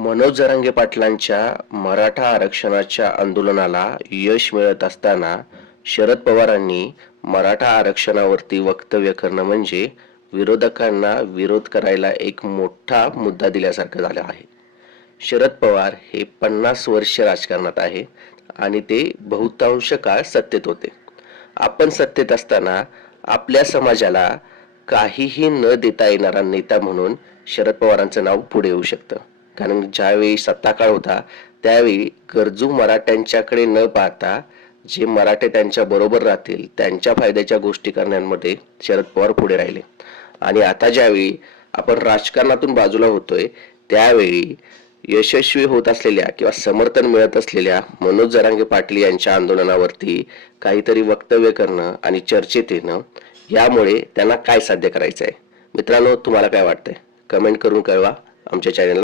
मनोज जरांगे पाटलांच्या मराठा आरक्षणाच्या आंदोलनाला यश मिळत असताना शरद पवारांनी मराठा आरक्षणावरती वक्तव्य करणं म्हणजे विरोधकांना विरोध करायला एक मोठा मुद्दा दिल्यासारखं झालं आहे. शरद पवार हे पन्नास वर्ष राजकारणात आहे आणि ते बहुतांश काळ सत्तेत होते. आपण सत्तेत असताना आपल्या समाजाला काहीही न देता येणारा नेता म्हणून शरद पवारांचं नाव पुढे येऊ शकतं. कारण ज्यावेळी सत्ताकाळ होता त्यावेळी गरजू मराठ्यांच्याकडे न पाहता जे मराठे त्यांच्या बरोबर राहतील त्यांच्या फायद्याच्या गोष्टी करण्यामध्ये शरद पवार पुढे राहिले. आणि आता ज्यावेळी आपण राजकारणातून बाजूला होतोय त्यावेळी यशस्वी होत असलेल्या किंवा समर्थन मिळत असलेल्या मनोज जरांगे पाटील यांच्या आंदोलनावरती काहीतरी वक्तव्य करणं आणि चर्चेत येणं यामुळे त्यांना काय साध्य करायचं आहे मित्रांनो तुम्हाला काय वाटतंय? कमेंट करून कळवा. आमच्या चॅनलला